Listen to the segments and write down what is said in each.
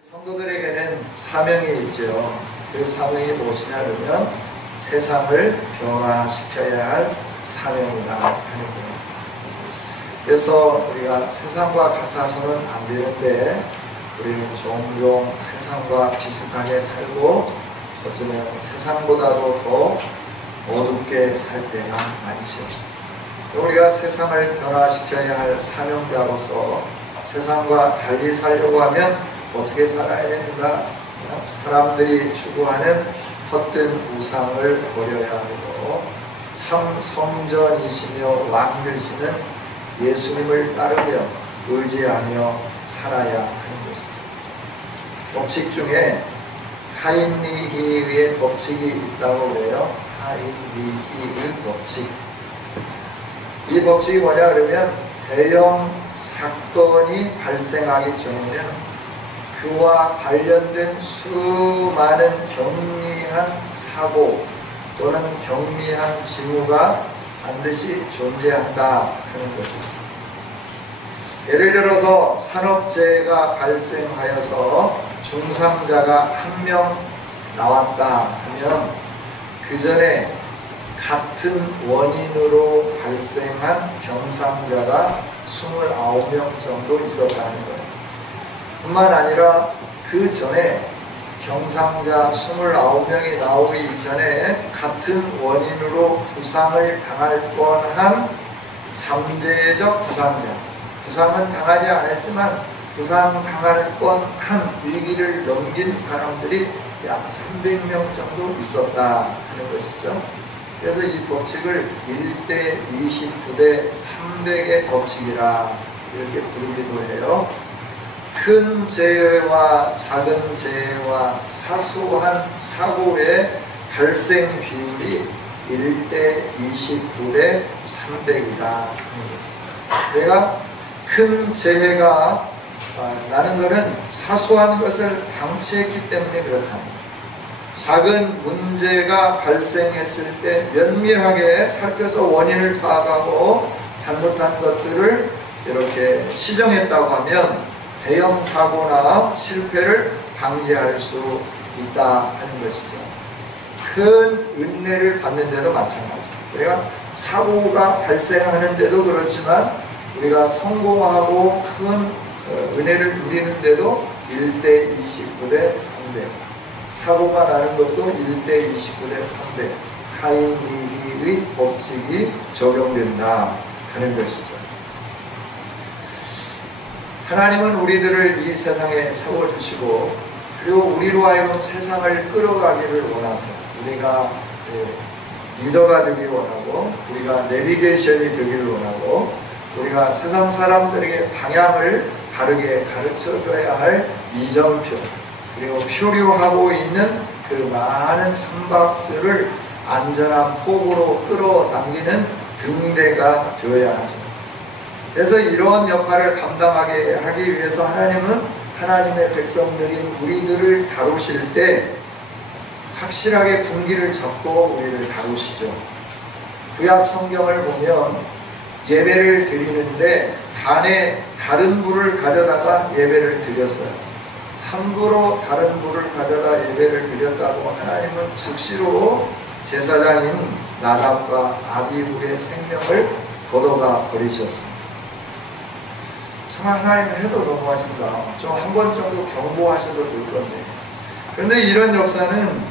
성도들에게는 사명이 있죠. 그 사명이 무엇이냐 그러면 세상을 변화시켜야 할 사명이다 하는 거예요. 그래서 우리가 세상과 같아서는 안 되는데 우리는 종종 세상과 비슷하게 살고 어쩌면 세상보다도 더 어둡게 살 때가 많죠. 우리가 세상을 변화시켜야 할 사명자로서 세상과 달리 살려고 하면 어떻게 살아야 되는가? 사람들이 추구하는 헛된 우상을 버려야 하고 참 성전이시며 왕되시는 예수님을 따르며 의지하며 살아야 하는 것입니다. 법칙 중에 카인니히의 법칙이 있다고 그래요. 카인니히의 법칙. 이 법칙이 뭐냐 그러면 대형 사건이 발생하기 전에는 그와 관련된 수많은 경미한 사고 또는 경미한 징후가 반드시 존재한다 하는 것입니다. 예를 들어서 산업재해가 발생하여서 중상자가 한 명 나왔다 하면 그 전에 같은 원인으로 발생한 경상자가 29명 정도 있었다는 거예요. 뿐만 아니라 그 전에 경상자 29명이 나오기 전에 같은 원인으로 부상을 당할 뻔한 잠재적 부상자, 부상은 당하지 않았지만 부상 당할 뻔한 위기를 넘긴 사람들이 약 300명 정도 있었다 하는 것이죠. 그래서 이 법칙을 1대 29대 300의 법칙이라 이렇게 부르기도 해요. 큰 재해와 작은 재해와 사소한 사고의 발생 비율이 1대 29대 300이다. 내가 큰 재해가 나는 것은 사소한 것을 방치했기 때문에 그렇답니다. 작은 문제가 발생했을 때 면밀하게 살펴서 원인을 파악하고 잘못한 것들을 이렇게 시정했다고 하면 대형 사고나 실패를 방지할 수 있다 하는 것이죠. 큰 은혜를 받는데도 마찬가지입니다. 우리가 사고가 발생하는데도 그렇지만 우리가 성공하고 큰 은혜를 누리는데도 1대 29대 300 사고가 나는 것도 1대 29대 300 카인니히의 법칙이 적용된다 하는 것이죠. 하나님은 우리들을 이 세상에 세워주시고 그리고 우리로 하여금 세상을 끌어가기를 원하세요. 우리가 리더가 되길 원하고 우리가 내비게이션이 되기를 원하고 우리가 세상 사람들에게 방향을 바르게 가르쳐줘야 할 이정표 그리고 표류하고 있는 그 많은 선박들을 안전한 폭으로 끌어당기는 등대가 되어야 하죠. 그래서 이러한 역할을 감당하게 하기 위해서 하나님은 하나님의 백성들인 우리들을 다루실 때 확실하게 분기를 잡고 우리를 다루시죠. 구약 성경을 보면 예배를 드리는데 단에 다른 불을 가져다가 예배를 드렸어요. 함부로 다른 불을 가져다 예배를 드렸다고 하나님은 즉시로 제사장인 나답과 아비후의 생명을 걷어가 버리셨습니다. 정말 하나님 해도 너무하신다. 좀 한 번 정도 경고하셔도 좋을 건데. 그런데 이런 역사는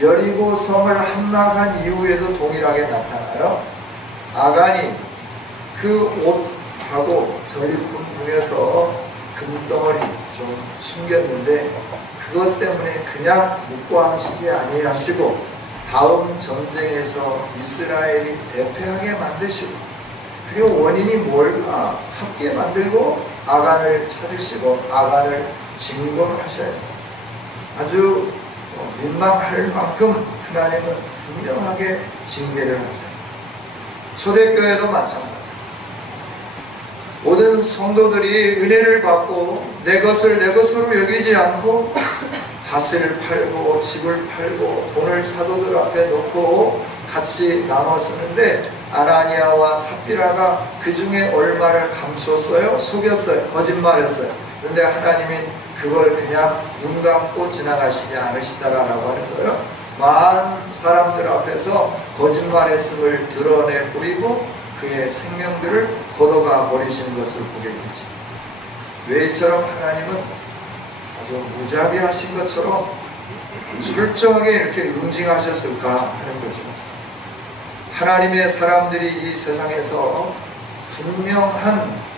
여리고 성을 함락한 이후에도 동일하게 나타나요. 아간이 그 옷하고 전리품 중에서 금덩어리 좀 숨겼는데 그것 때문에 그냥 묵과하시지 아니하시고 다음 전쟁에서 이스라엘이 대패하게 만드시고 그리고 원인이 뭘까 찾게 만들고 아간을 찾으시고 아간을 징벌하셔야 돼요. 아주 민망할 만큼 하나님은 분명하게 징계를 하세요. 초대교회도 마찬가지입니다. 모든 성도들이 은혜를 받고 내 것을 내 것으로 여기지 않고 밭을 팔고 집을 팔고 돈을 사도들 앞에 놓고 같이 나눠 쓰는데 아나니아와 삽비라가 그 중에 얼마를 감췄어요? 속였어요. 거짓말했어요. 그런데 하나님이 그걸 그냥 눈 감고 지나가시지 않으시다라고 하는 거예요. 많은 사람들 앞에서 거짓말했음을 드러내 보이고 그의 생명들을 걷어가 버리시는 것을 보게 되죠. 왜 이처럼 하나님은 아주 무자비하신 것처럼 철저하게 이렇게 응징하셨을까 하는 거죠. 하나님의 사람들이 이 세상에서 분명한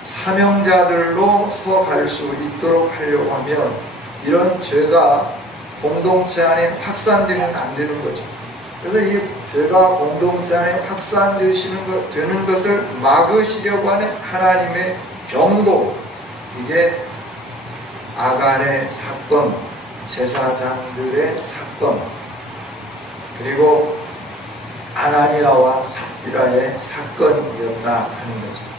사명자들로서 갈 수 있도록 하려고 하면 이런 죄가 공동체 안에 확산되면 안 되는 거죠. 그래서 이 죄가 공동체 안에 확산되는 것을 막으시려고 하는 하나님의 경고, 이게 아간의 사건, 제사장들의 사건, 그리고 아나니아와 삽비라의 사건이었다 하는 거죠.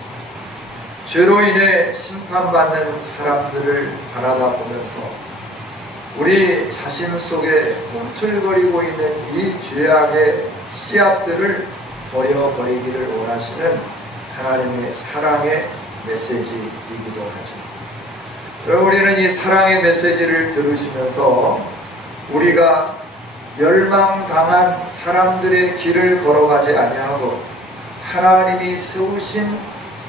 죄로 인해 심판받는 사람들을 바라다 보면서 우리 자신 속에 꿈틀거리고 있는 이 죄악의 씨앗들을 버려버리기를 원하시는 하나님의 사랑의 메시지이기도 하죠. 그럼 우리는 이 사랑의 메시지를 들으시면서 우리가 멸망당한 사람들의 길을 걸어가지 아니하고 하나님이 세우신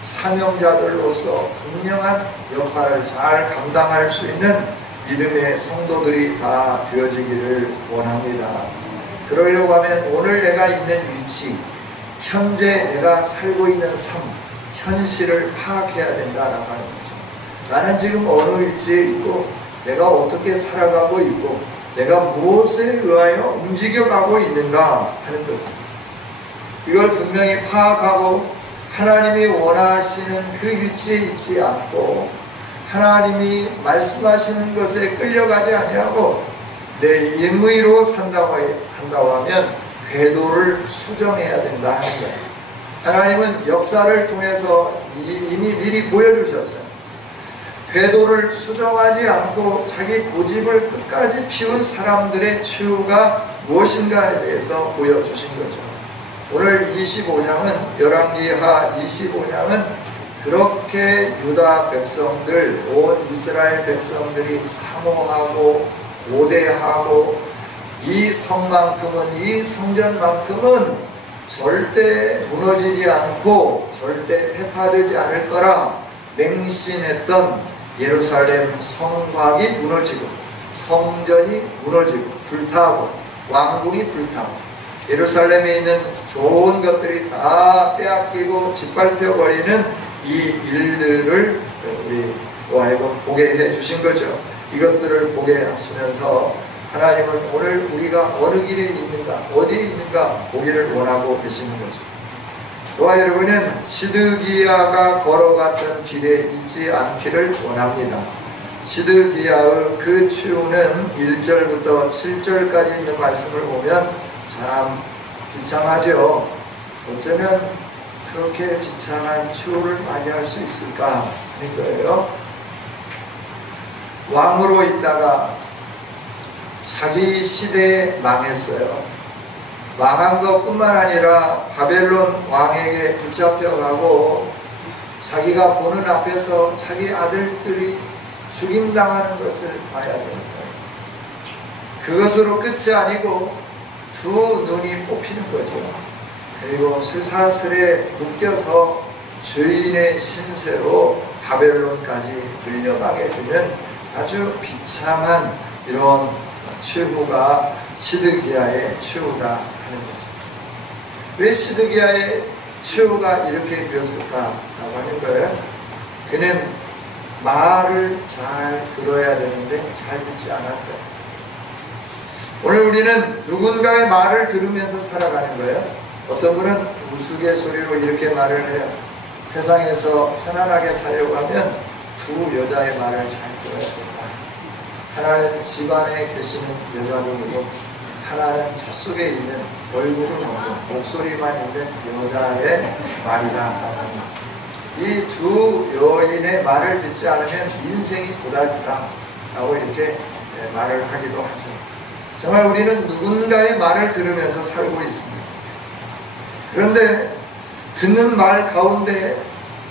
사명자들로서 분명한 역할을 잘 감당할 수 있는 믿음의 성도들이 다 되어지기를 원합니다. 그러려고 하면 오늘 내가 있는 위치, 현재 내가 살고 있는 삶, 현실을 파악해야 된다라고 하는 거죠. 나는 지금 어느 위치에 있고 내가 어떻게 살아가고 있고 내가 무엇에 의하여 움직여가고 있는가 하는 거죠. 이걸 분명히 파악하고 하나님이 원하시는 그 위치에 있지 않고 하나님이 말씀하시는 것에 끌려가지 아니하고 내 임의로 산다고 한다고 하면 궤도를 수정해야 된다 하는 거예요. 하나님은 역사를 통해서 이미 미리 보여주셨어요. 궤도를 수정하지 않고 자기 고집을 끝까지 피운 사람들의 최후가 무엇인가에 대해서 보여주신 거죠. 오늘 25장은 열왕기하 25장은 그렇게 유다 백성들, 온 이스라엘 백성들이 사모하고 고대하고 이 성만큼은, 이 성전만큼은 절대 무너지지 않고 절대 회파되지 않을 거라 맹신했던 예루살렘 성곽이 무너지고 성전이 무너지고 불타고 왕궁이 불타고 예루살렘에 있는 좋은 것들이 다 빼앗기고 짓밟혀버리는 이 일들을 우리로 하여금 보게 해주신 거죠. 이것들을 보게 하시면서 하나님은 오늘 우리가 어느 길에 있는가, 어디에 있는가 보기를 원하고 계시는 거죠. 저와 여러분은 시드기야가 걸어갔던 길에 있지 않기를 원합니다. 시드기야의 그 최후는 1절부터 7절까지 있는 말씀을 보면 참 비참하죠. 어쩌면 그렇게 비참한 최후를 맞이할 수 있을까 하는 거예요. 왕으로 있다가 자기 시대에 망했어요. 망한 것뿐만 아니라 바벨론 왕에게 붙잡혀가고 자기가 보는 앞에서 자기 아들들이 죽임당하는 것을 봐야 되는 거예요. 그것으로 끝이 아니고 두 눈이 뽑히는 거죠. 그리고 쇠사슬에 묶여서 죄인의 신세로 바벨론까지 끌려가게 되면 아주 비참한 이런 최후가 시드기야의 최후다 하는 거죠. 왜 시드기야의 최후가 이렇게 되었을까라고 하는 거예요. 그는 말을 잘 들어야 되는데 잘 듣지 않았어요. 오늘 우리는 누군가의 말을 들으면서 살아가는 거예요. 어떤 분은 우스갯소리로 이렇게 말을 해요. 세상에서 편안하게 살려고 하면 두 여자의 말을 잘 들어야 된다. 하나는 집안에 계시는 여자분이고 하나는 차 속에 있는 얼굴은 없고 목소리만 있는 여자의 말이라. 이 두 여인의 말을 듣지 않으면 인생이 고달프다 라고 이렇게 말을 하기도 하죠. 정말 우리는 누군가의 말을 들으면서 살고 있습니다. 그런데 듣는 말 가운데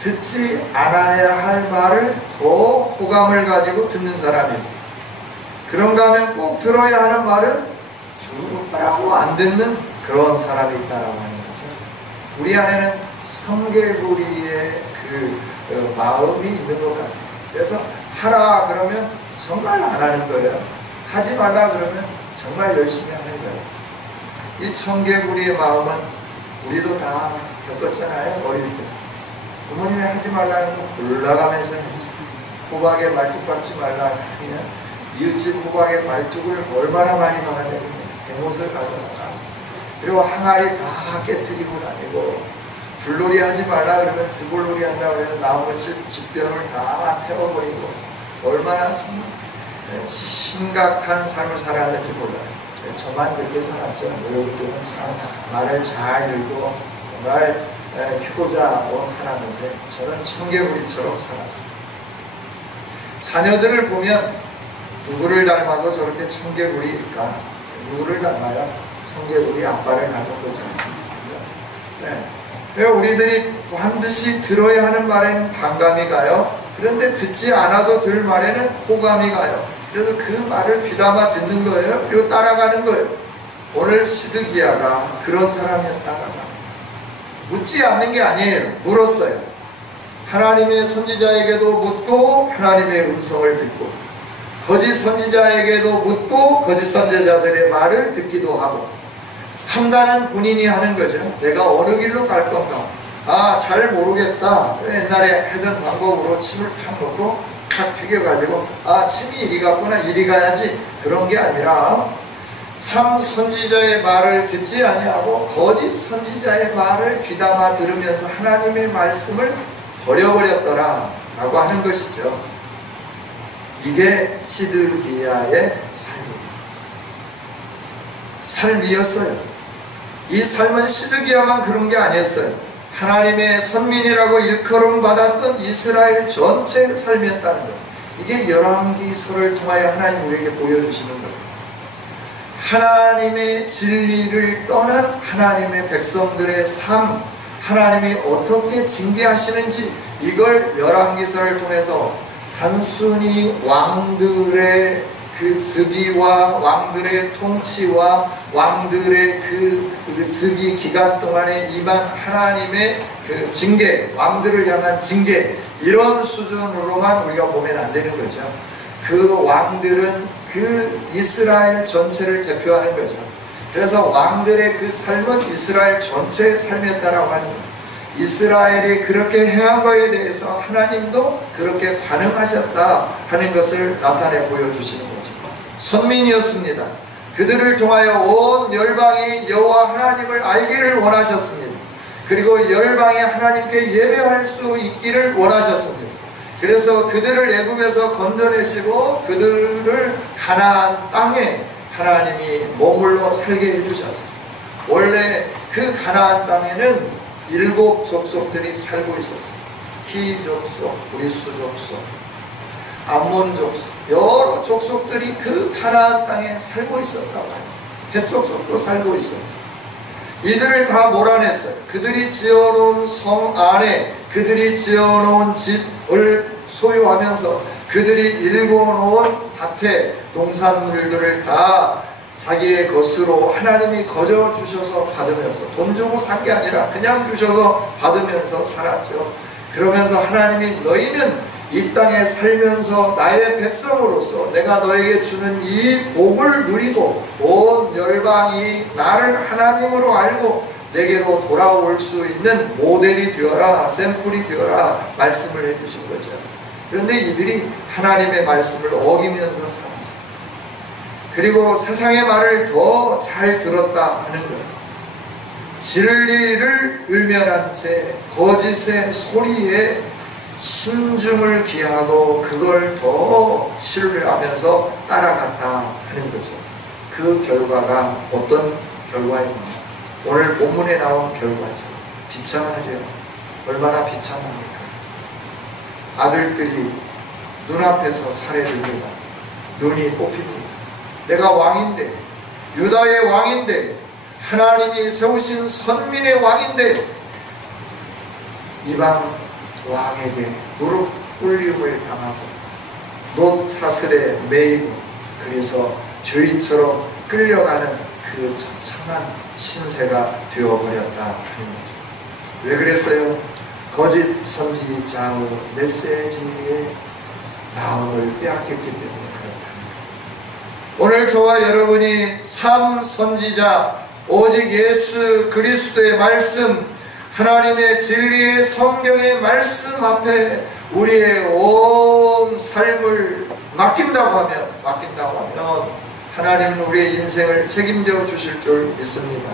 듣지 않아야 할 말을 더 호감을 가지고 듣는 사람이 있어요. 그런가 하면 꼭 들어야 하는 말은 죽으라고 안 듣는 그런 사람이 있다라고 하는 거죠. 우리 안에는 청개구리의 그 마음이 있는 것 같아요. 그래서 하라 그러면 정말 안 하는 거예요. 하지 말라 그러면 정말 열심히 하는 거예요. 이 청개구리의 마음은 우리도 다 겪었잖아요. 어릴 때 부모님이 하지 말라는 거 골라가면서 했지. 호박에 말뚝 밟지 말라 그냥 이웃집 호박에 말뚝을 얼마나 많이 박았냐면 대못을 가져다가 그리고 항아리 다 깨트리고 다니고 불놀이 하지 말라 그러면 주불놀이 한다고 해서 나머지 집변을 다 태워버리고 얼마나 정말 심각한 삶을 살았는지 몰라요. 저만 그렇게 살았죠. 여러분들은 참 말을 잘 읽고 정말 효자로 살았는데 저는 청개구리처럼 살았어요. 자녀들을 보면 누구를 닮아서 저렇게 청개구리일까? 누구를 닮아요? 청개구리 아빠를 닮은 거죠. 네. 우리들이 반드시 들어야 하는 말에는 반감이 가요. 그런데 듣지 않아도 될 말에는 호감이 가요. 그래서 그 말을 귀담아 듣는 거예요. 그리고 따라가는 거예요. 오늘 시드기야가 그런 사람이었다가 묻지 않는 게 아니에요. 물었어요. 하나님의 선지자에게도 묻고 하나님의 음성을 듣고 거짓 선지자에게도 묻고 거짓 선지자들의 말을 듣기도 하고 판단은 본인이 하는 거죠. 내가 어느 길로 갈 건가? 잘 모르겠다. 옛날에 하던 방법으로 침을 탁 놓고 탁 튀겨가지고 침이 이리 갔구나 이리 가야지 그런 게 아니라 참 선지자의 말을 듣지 아니하고 거짓 선지자의 말을 귀담아 들으면서 하나님의 말씀을 버려버렸더라 라고 하는 것이죠. 이게 시드기야의 삶이었어요. 이 삶은 시드기야만 그런 게 아니었어요. 하나님의 선민이라고 일컬음 받았던 이스라엘 전체의 삶이었다는 거예요. 이게 열왕기서를 통하여 하나님 우리에게 보여주시는 거예요. 하나님의 진리를 떠난 하나님의 백성들의 삶, 하나님이 어떻게 징계하시는지 이걸 열왕기서를 통해서 단순히 왕들의 그 즉위와 왕들의 통치와 왕들의 그 즉위 기간 동안에 임한 하나님의 그 징계, 왕들을 향한 징계 이런 수준으로만 우리가 보면 안 되는 거죠. 그 왕들은 그 이스라엘 전체를 대표하는 거죠. 그래서 왕들의 그 삶은 이스라엘 전체의 삶이었다라고 하는 거예요. 이스라엘이 그렇게 행한 것에 대해서 하나님도 그렇게 반응하셨다 하는 것을 나타내 보여주시는 거죠. 선민이었습니다. 그들을 통하여 온 열방이 여호와 하나님을 알기를 원하셨습니다. 그리고 열방이 하나님께 예배할 수 있기를 원하셨습니다. 그래서 그들을 애굽에서 건져내시고 그들을 가나안 땅에 하나님이 머물러 살게 해주셨어요. 원래 그 가나안 땅에는 7 족속들이 살고 있었어요. 히 족속, 브리스 족속, 암몬 족속, 여러 족속들이 그 가나안 땅에 살고 있었다고 해요. 헷 족속도 살고 있었죠. 이들을 다 몰아냈어요. 그들이 지어놓은 성 안에 그들이 지어놓은 집을 소유하면서 그들이 일궈놓은 밭에 농산물들을 다 자기의 것으로 하나님이 거저 주셔서 받으면서 돈 주고 산 게 아니라 그냥 주셔서 받으면서 살았죠. 그러면서 하나님이 너희는 이 땅에 살면서 나의 백성으로서 내가 너에게 주는 이 복을 누리고 온 열방이 나를 하나님으로 알고 내게로 돌아올 수 있는 모델이 되어라, 샘플이 되어라 말씀을 해주신 거죠. 그런데 이들이 하나님의 말씀을 어기면서 살았어요. 그리고 세상의 말을 더 잘 들었다 하는 거예요. 진리를 외면한 채 거짓의 소리에 순종을 기하고 그걸 더 신뢰하면서 따라갔다 하는 거죠. 그 결과가 어떤 결과입니까? 오늘 본문에 나온 결과죠. 비참하죠. 얼마나 비참합니까? 아들들이 눈앞에서 살해됩니다. 눈이 뽑힙니다. 내가 왕인데, 유다의 왕인데, 하나님이 세우신 선민의 왕인데 이방 왕에게 무릎 꿇림을 당하고 놋 사슬에 매이고 그래서 죄인처럼 끌려가는 그 처참한 신세가 되어버렸다 하는 거죠. 왜 그랬어요? 거짓 선지자의 메시지의 마음을 빼앗겼기 때문에 그렇다. 오늘 저와 여러분이 참 선지자 오직 예수 그리스도의 말씀, 하나님의 진리의 성경의 말씀 앞에 우리의 온 삶을 맡긴다고 하면 하나님은 우리의 인생을 책임져 주실 줄 믿습니다.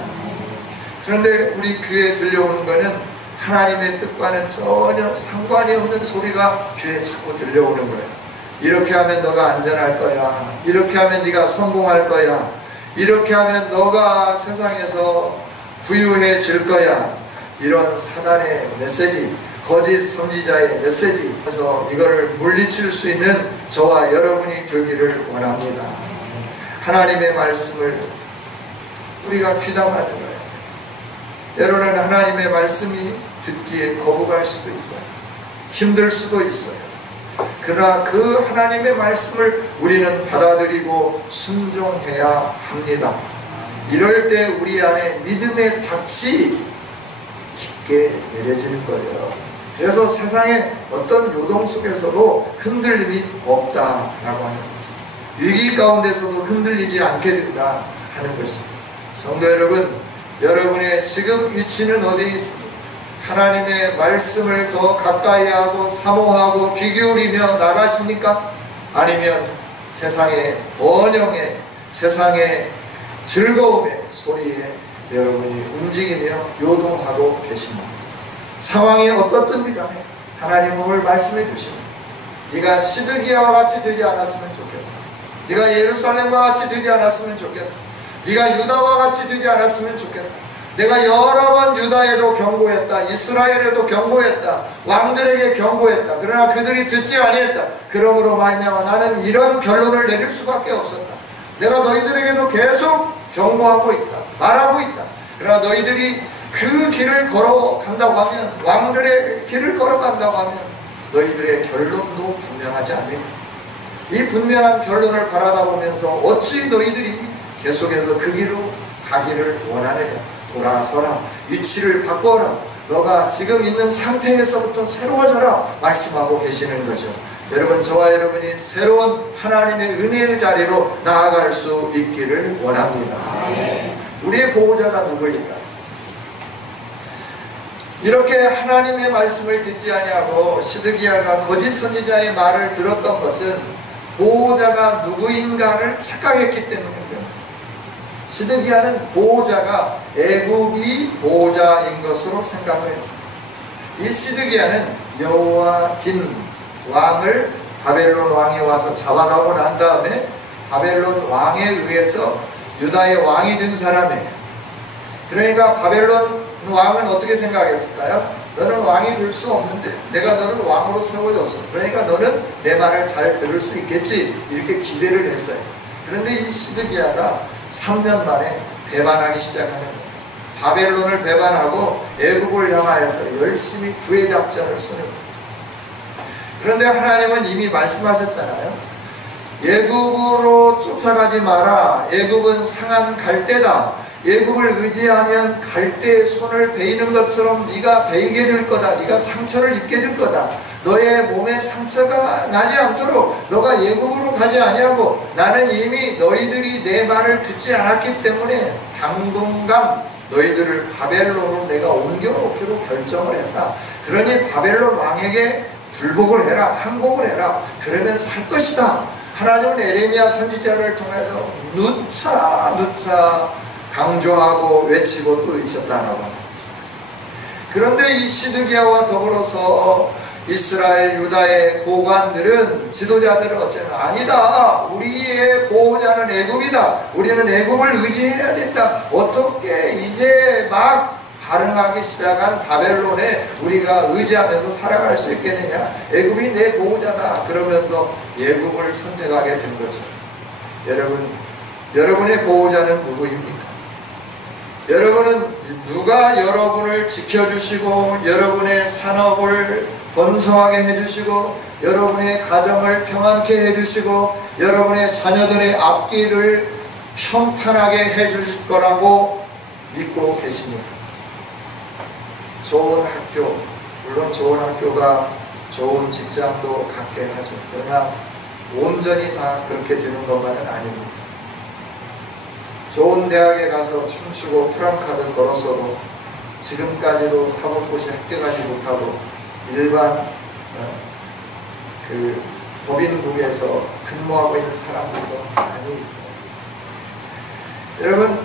그런데 우리 귀에 들려오는 것은 하나님의 뜻과는 전혀 상관이 없는 소리가 귀에 자꾸 들려오는 거예요. 이렇게 하면 너가 안전할 거야. 이렇게 하면 네가 성공할 거야. 이렇게 하면 너가 세상에서 부유해질 거야. 이런 사단의 메시지, 거짓 선지자의 메시지, 그래서 이거를 물리칠 수 있는 저와 여러분이 되기를 원합니다. 하나님의 말씀을 우리가 귀담아 들어요. 때로는 하나님의 말씀이 듣기에 거부갈 수도 있어요. 힘들 수도 있어요. 그러나 그 하나님의 말씀을 우리는 받아들이고 순종해야 합니다. 이럴 때 우리 안에 믿음의 닻이 깊게 내려질 거예요. 그래서 세상에 어떤 요동 속에서도 흔들림이 없다라고 하는 것입니다. 위기 가운데서도 흔들리지 않게 된다 하는 것입니다. 성도 여러분, 여러분의 지금 위치는 어디에 있습니까? 하나님의 말씀을 더 가까이 하고 사모하고 귀 기울이며 나가십니까? 아니면 세상의 번영에, 세상의 즐거움의 소리에 여러분이 움직이며 요동하고 계십니다. 상황이 어떻든지 간에 하나님은 오늘 말씀해 주십니다. 네가 시드기야와 같이 되지 않았으면 좋겠다. 네가 예루살렘과 같이 되지 않았으면 좋겠다. 네가 유다와 같이 되지 않았으면 좋겠다. 내가 여러 번 유다에도 경고했다. 이스라엘에도 경고했다. 왕들에게 경고했다. 그러나 그들이 듣지 아니했다. 그러므로 말미암아 나는 이런 결론을 내릴 수밖에 없었다. 내가 너희들에게도 계속 경고하고 있다. 말하고 있다. 그러나 너희들이 그 길을 걸어간다고 하면, 왕들의 길을 걸어간다고 하면 너희들의 결론도 분명하지 않을까. 이 분명한 결론을 바라다 보면서 어찌 너희들이 계속해서 그 길로 가기를 원하느냐. 돌아서라. 위치를 바꿔라. 너가 지금 있는 상태에서부터 새로워져라. 말씀하고 계시는 거죠. 여러분, 저와 여러분이 새로운 하나님의 은혜의 자리로 나아갈 수 있기를 원합니다. 우리의 보호자가 누구일까? 이렇게 하나님의 말씀을 듣지 아니하고 시드기야가 거짓 선지자의 말을 들었던 것은 보호자가 누구인가를 착각했기 때문입니다. 시드기야는 보호자가 애굽이 보호자인 것으로 생각을 했습니다. 이 시드기야는 여호야긴 왕을 바벨론 왕이 와서 잡아가고 난 다음에 바벨론 왕에 의해서 유다의 왕이 된 사람이에요. 그러니까 바벨론 왕은 어떻게 생각했을까요? 너는 왕이 될 수 없는데 내가 너를 왕으로 세워줬어. 그러니까 너는 내 말을 잘 들을 수 있겠지. 이렇게 기대를 했어요. 그런데 이 시드기야가 3년 만에 배반하기 시작하는 거예요. 바벨론을 배반하고 애굽을 향하여서 열심히 구애 작전을 쓰는 거예요. 그런데 하나님은 이미 말씀하셨잖아요. 애굽으로 쫓아가지 마라. 애굽은 상한 갈대다. 애굽을 의지하면 갈대의 손을 베이는 것처럼 네가 베이게 될 거다. 네가 상처를 입게 될 거다. 너의 몸에 상처가 나지 않도록 너가 애굽으로 가지 아니하고 나는 이미 너희들이 내 말을 듣지 않았기 때문에 당분간 너희들을 바벨론으로 내가 옮겨놓기로 결정을 했다. 그러니 바벨론 왕에게 불복을 해라. 항복을 해라. 그러면 살 것이다. 하나님은 에레미야 선지자를 통해서 누차 강조하고 외치고 또 외쳤다라고 합니다. 그런데 이 시드기야와 더불어서 이스라엘 유다의 고관들은, 지도자들은 어쩌면 아니다. 우리의 보호자는 애굽이다. 우리는 애굽을 의지해야 된다. 어떻게 이제 막 발흥하기 시작한 바벨론에 우리가 의지하면서 살아갈 수 있겠느냐. 애굽이 내 보호자다. 그러면서 애굽을 선택하게 된 거죠. 여러분, 여러분의 보호자는 누구입니까? 여러분은 누가 여러분을 지켜주시고 여러분의 산업을 번성하게 해주시고 여러분의 가정을 평안케 해주시고 여러분의 자녀들의 앞길을 평탄하게 해주실 거라고 믿고 계십니다. 좋은 학교, 물론 좋은 학교가 좋은 직장도 갖게 하죠. 그러나 온전히 다 그렇게 되는 것만은 아닙니다. 좋은 대학에 가서 춤추고 프랑카드 걸었어도 지금까지도 사법고시 합격하지 못하고 일반 그 법인국에서 근무하고 있는 사람들도 많이 있어요. 여러분,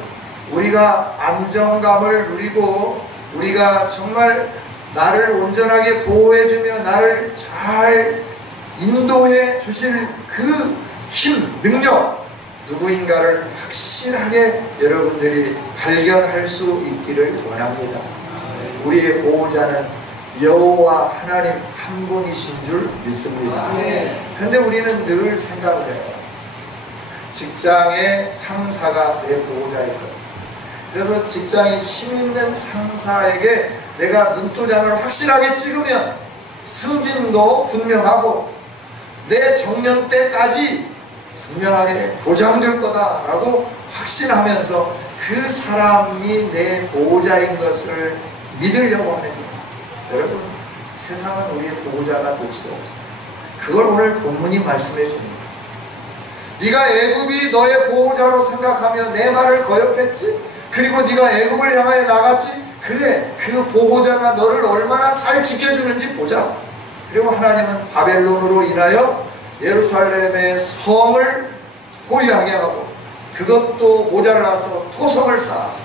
우리가 안정감을 누리고 우리가 정말 나를 온전하게 보호해주며 나를 잘 인도해 주실 그 힘, 능력 누구인가를 확실하게 여러분들이 발견할 수 있기를 원합니다. 우리의 보호자는 여호와 하나님 한 분이신 줄 믿습니다. 그런데 우리는 늘 생각을 해요. 직장의 상사가 내 보호자이거든. 그래서 직장에 힘있는 상사에게 내가 눈도장을 확실하게 찍으면 승진도 분명하고 내 정년 때까지 분명하게 보장될 거다라고 확신하면서 그 사람이 내 보호자인 것을 믿으려고 하는 거예요. 여러분, 세상은 우리의 보호자가 될 수 없어요. 그걸 오늘 본문이 말씀해 줍니다. 네가 애굽이 너의 보호자로 생각하며 내 말을 거역했지? 그리고 네가 애굽을 향하여 나갔지? 그래, 그 보호자가 너를 얼마나 잘 지켜주는지 보자. 그리고 하나님은 바벨론으로 인하여 예루살렘의 성을 포위하게 하고 그것도 모자라서 토성을 쌓았어.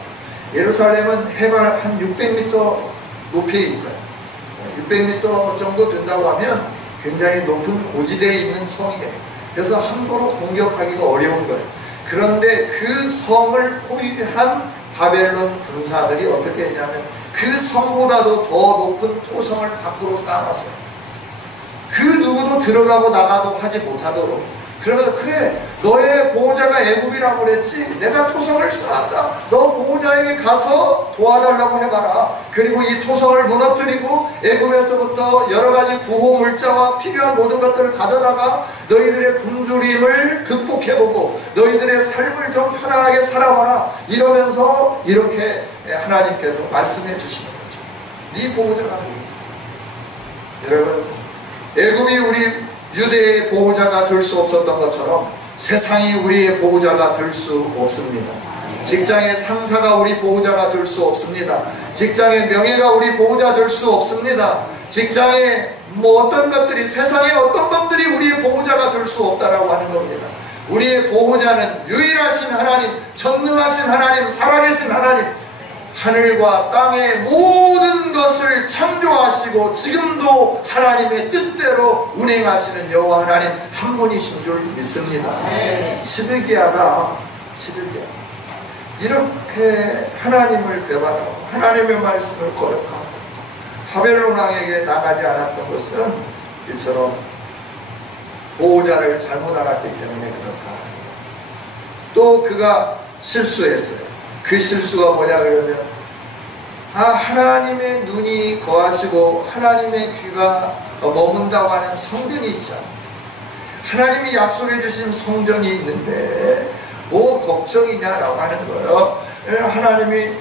예루살렘은 해발 한 600m 높이에 있어요. 600m 정도 된다고 하면 굉장히 높은 고지대에 있는 성이에요. 그래서 함부로 공격하기가 어려운 거예요. 그런데 그 성을 포위한 바벨론 군사들이 어떻게 했냐면 그 성보다도 더 높은 토성을 밖으로 쌓아놨어요. 그 누구도 들어가고 나가도 하지 못하도록. 그러면 그래, 너의 보호자가 애굽이라고 그랬지? 내가 토성을 쌓았다. 너 보호자에게 가서 도와달라고 해봐라. 그리고 이 토성을 무너뜨리고 애굽에서부터 여러가지 구호 물자와 필요한 모든 것들을 가져다가 너희들의 굶주림을 극복해보고 너희들의 삶을 좀 편안하게 살아봐라. 이러면서 이렇게 하나님께서 말씀해 주시는 거죠. 네 보호자가 누구냐? 여러분, 애굽이 우리 유대의 보호자가 될 수 없었던 것처럼 세상이 우리의 보호자가 될 수 없습니다. 직장의 상사가 우리 보호자가 될 수 없습니다. 직장의 명예가 우리 보호자 될 수 없습니다. 직장의 어떤 것들이, 세상의 어떤 것들이 우리의 보호자가 될 수 없다라고 하는 겁니다. 우리의 보호자는 유일하신 하나님, 전능하신 하나님, 살아계신 하나님, 하늘과 땅의 모든 것을 창조하시고 지금도 하나님의 뜻대로 운행하시는 여호와 하나님 한 분이신 줄 믿습니다. 시드기야가 이렇게 하나님을 배반하고 하나님의 말씀을 거역하고 바벨론 왕에게 나가지 않았던 것은 이처럼 보호자를 잘못 알았기 때문에 그렇다. 또 그가 실수했어요. 그 실수가 뭐냐 그러면 하나님의 눈이 거하시고 하나님의 귀가 머문다고 하는 성전이 있잖아요. 하나님이 약속해 주신 성전이 있는데 뭐 걱정이냐라고 하는 거예요. 하나님이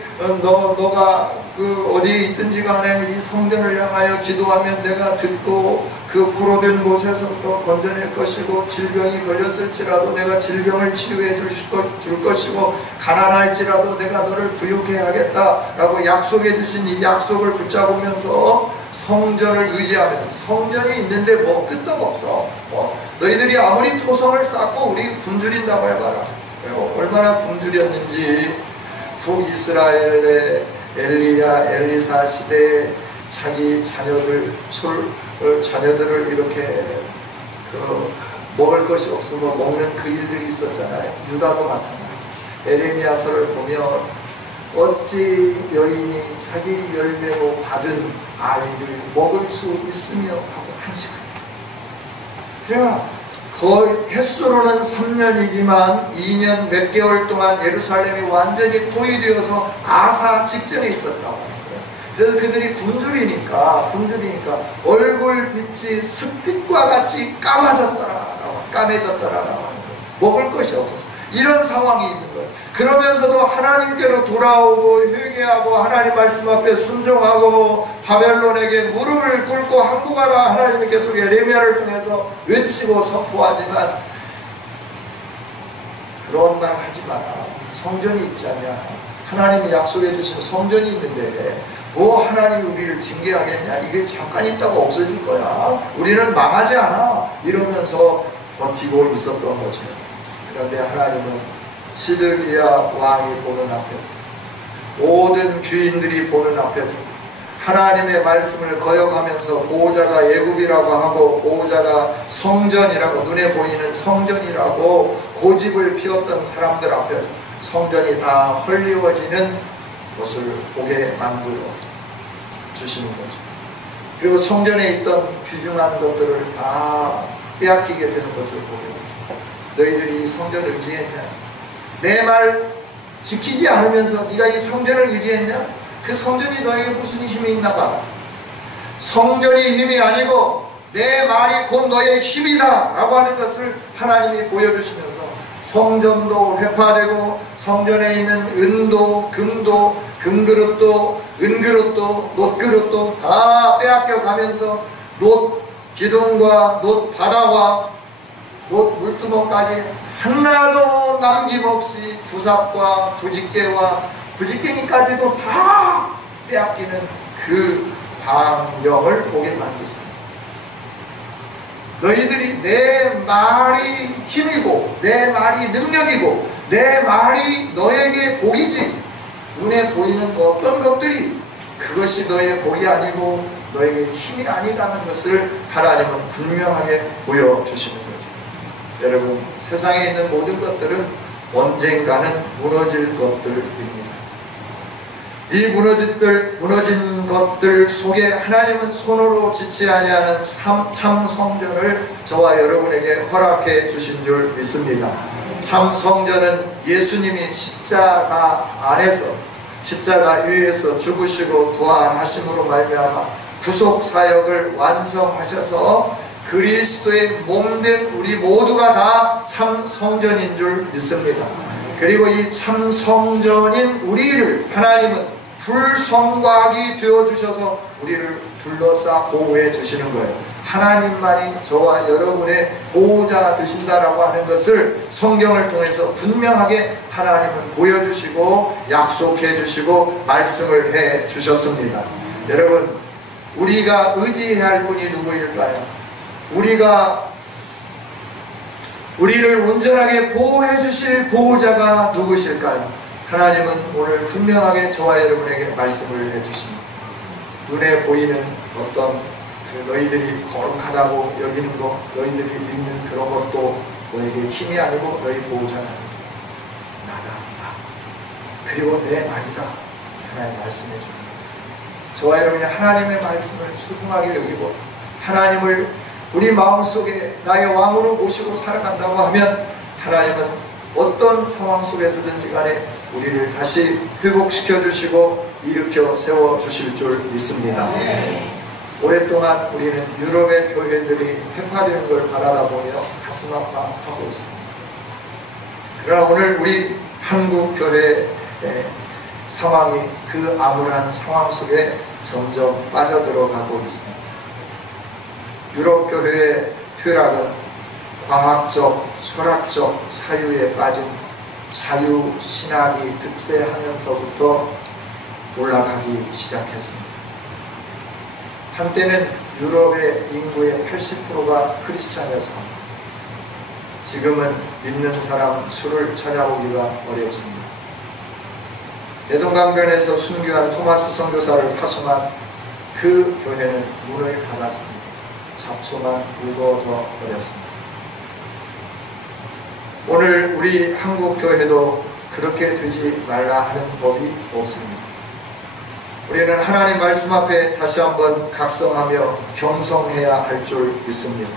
너가 그 어디에 있든지 간에 이 성전을 향하여 기도하면 내가 듣고 그 불어된 곳에서부터 건져낼 것이고 질병이 걸렸을지라도 내가 질병을 치료해 줄 것이고 가난할지라도 내가 너를 부유케 하겠다라고 약속해 주신 이 약속을 붙잡으면서 성전을 의지하면 성전이 있는데 뭐 끄떡없어. 너희들이 아무리 토성을 쌓고 우리 굶주린다고 해봐라. 얼마나 굶주렸는지 북이스라엘의 엘리사 시대에 자기 자녀들을 이렇게 먹을 것이 없으면 먹는 그 일들이 있었잖아요. 유다도 마찬가지예요. 에레미야서를 보면 어찌 여인이 자기 열매로 받은 아이를 먹을 수 있으며 하고 한식합니다. 그래야 거의 횟수로는 3년이지만 2년 몇 개월 동안 예루살렘이 완전히 포위되어서 아사 직전에 있었다고 합니다. 그래서 그들이 굶주리니까 얼굴 빛이 습빛과 같이 까매졌더라. 먹을 것이 없었어. 이런 상황이 있는 거예요. 그러면서도 하나님께로 돌아오고 회개하고 하나님 말씀 앞에 순종하고 바벨론에게 무릎을 꿇고 항복하라 하나님이 계속 예레미야를 통해서 외치고 선포하지만 그런 말 하지 마라. 성전이 있지 않냐. 하나님이 약속해 주신 성전이 있는데 뭐 하나님이 우리를 징계하겠냐. 이게 잠깐 있다가 없어질 거야. 우리는 망하지 않아. 이러면서 버티고 있었던 거죠. 그런데 하나님은 시드기야 왕이 보는 앞에서, 모든 귀인들이 보는 앞에서 하나님의 말씀을 거역하면서 보호자가 애굽이라고 하고 보호자가 성전이라고, 눈에 보이는 성전이라고 고집을 피웠던 사람들 앞에서 성전이 다 헐리워지는 것을 보게 만들어 주시는 거죠. 그리고 성전에 있던 귀중한 것들을 다 빼앗기게 되는 것을 보게 됩니다. 너희들이 이 성전을 의지했냐? 내 말 지키지 않으면서 네가 이 성전을 의지했냐? 그 성전이 너에게 무슨 힘이 있나 봐. 성전이 힘이 아니고 내 말이 곧 너의 힘이다 라고 하는 것을 하나님이 보여주시면서 성전도 회파되고 성전에 있는 은도, 금도, 금그릇도, 은그릇도, 놋그릇도 다 빼앗겨 가면서 놋 기둥과 놋 바다와 놋 물두멍까지 하나도 남김없이 부삽과 부직개와 부직갱이까지도 다 빼앗기는 그 광경을 보게 만들었습니다. 너희들이 내 말이 힘이고 내 말이 능력이고 내 말이 너에게 복이지, 눈에 보이는 어떤 것들이 그것이 너의 복이 아니고 너에게 힘이 아니라는 것을 하나님은 분명하게 보여주시는 거죠. 여러분, 세상에 있는 모든 것들은 언젠가는 무너질 것들입니다. 이 무너진 것들 속에 하나님은 손으로 짓지 아니하는 참 성전을 저와 여러분에게 허락해 주신 줄 믿습니다. 참 성전은 예수님이 십자가 안에서, 십자가 위에서 죽으시고 부활하심으로 말미암아 구속 사역을 완성하셔서 그리스도의 몸된 우리 모두가 다 참 성전인 줄 믿습니다. 그리고 이 참 성전인 우리를 하나님은 불성곽이 되어주셔서 우리를 둘러싸 보호해 주시는 거예요. 하나님만이 저와 여러분의 보호자 되신다라고 하는 것을 성경을 통해서 분명하게 하나님은 보여주시고 약속해 주시고 말씀을 해 주셨습니다. 여러분, 우리가 의지해야 할 분이 누구일까요? 우리를 온전하게 보호해 주실 보호자가 누구실까요? 하나님은 오늘 분명하게 저와 여러분에게 말씀을 해주십니다. 눈에 보이는 어떤 너희들이 거룩하다고 여기는 것, 너희들이 믿는 그런 것도 너에게 힘이 아니고 너희 보호자는 나다. 그리고 내 말이다. 하나님 말씀해 줍니다. 저와 여러분이 하나님의 말씀을 소중하게 여기고 하나님을 우리 마음속에 나의 왕으로 모시고 살아간다고 하면 하나님은 어떤 상황 속에서든지 간에 우리를 다시 회복시켜 주시고 일으켜 세워 주실 줄 믿습니다. 오랫동안 우리는 유럽의 교회들이 팽파되는 걸 바라보며 가슴 아파하고 있습니다. 그러나 오늘 우리 한국 교회의 상황이 그 암울한 상황 속에 점점 빠져들어가고 있습니다. 유럽 교회의 퇴락은 과학적, 철학적 사유에 빠진 자유신학이 득세하면서부터 올라가기 시작했습니다. 한때는 유럽의 인구의 80%가 크리스찬이었습니다. 지금은 믿는 사람 수를 찾아보기가 어렵습니다. 대동강변에서 순교한 토마스 선교사를 파송한 그 교회는 문을 닫았습니다. 잡초만 묻어져 버렸습니다. 오늘 우리 한국 교회도 그렇게 되지 말라 하는 법이 없습니다. 우리는 하나님 말씀 앞에 다시 한번 각성하며 경성해야 할 줄 믿습니다.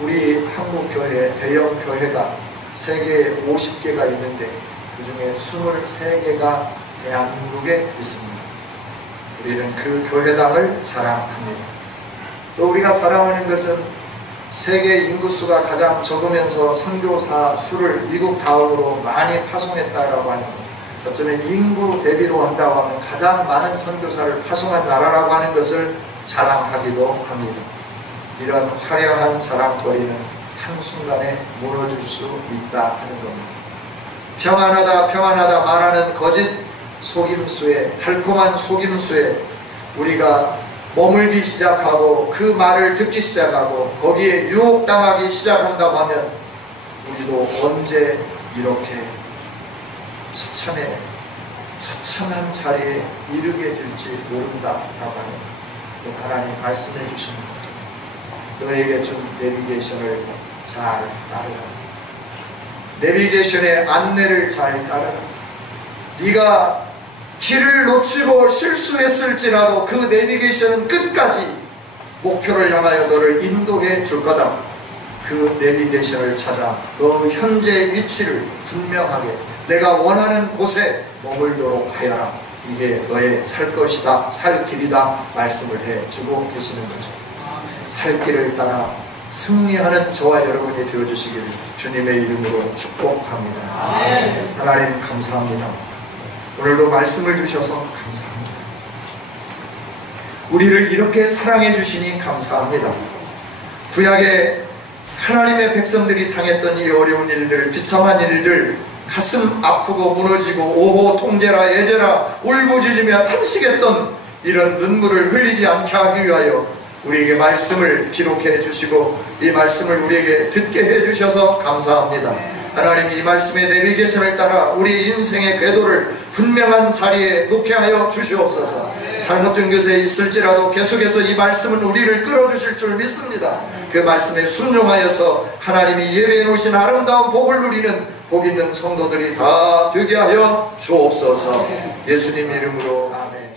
우리 한국 교회, 대형 교회가 세계에 50개가 있는데 그 중에 23개가 대한민국에 있습니다. 우리는 그 교회당을 자랑합니다. 또 우리가 자랑하는 것은 세계 인구수가 가장 적으면서 선교사 수를 미국 다음으로 많이 파송했다라고 하는 것, 어쩌면 인구 대비로 한다고 하면 가장 많은 선교사를 파송한 나라라고 하는 것을 자랑하기도 합니다. 이런 화려한 자랑거리는 한순간에 무너질 수 있다 하는 겁니다. 평안하다 평안하다 말하는 거짓 속임수에, 달콤한 속임수에 우리가 머물기 시작하고 그 말을 듣기 시작하고 거기에 유혹당하기 시작한다고 하면 우리도 언제 이렇게 처참한 자리에 이르게 될지 모른다라고 하는 하나님 말씀해 주십니다. 너에게 준 내비게이션을 잘 따르라. 내비게이션의 안내를 잘 따르라. 네가 길을 놓치고 실수했을지라도 그 내비게이션은 끝까지 목표를 향하여 너를 인도해 줄 거다. 그 내비게이션을 찾아 너 현재 위치를 분명하게 내가 원하는 곳에 머물도록 하여라. 이게 너의 살 것이다, 살 길이다 말씀을 해주고 계시는 거죠. 살 길을 따라 승리하는 저와 여러분이 되어주시기를 주님의 이름으로 축복합니다. 하나님 감사합니다. 오늘도 말씀을 주셔서 감사합니다. 우리를 이렇게 사랑해 주시니 감사합니다. 구약에 하나님의 백성들이 당했던 이 어려운 일들, 비참한 일들, 가슴 아프고 무너지고 오호 통제라 예제라 울부짖으며 탄식했던 이런 눈물을 흘리지 않게 하기 위하여 우리에게 말씀을 기록해 주시고 이 말씀을 우리에게 듣게 해 주셔서 감사합니다. 하나님 이 말씀의 내비게이션을 따라 우리 인생의 궤도를 분명한 자리에 놓게 하여 주시옵소서. 잘못된 것에 있을지라도 계속해서 이 말씀은 우리를 끌어주실 줄 믿습니다. 그 말씀에 순종하여서 하나님이 예배해 놓으신 아름다운 복을 누리는 복 있는 성도들이 다 되게 하여 주옵소서. 예수님 이름으로 아멘.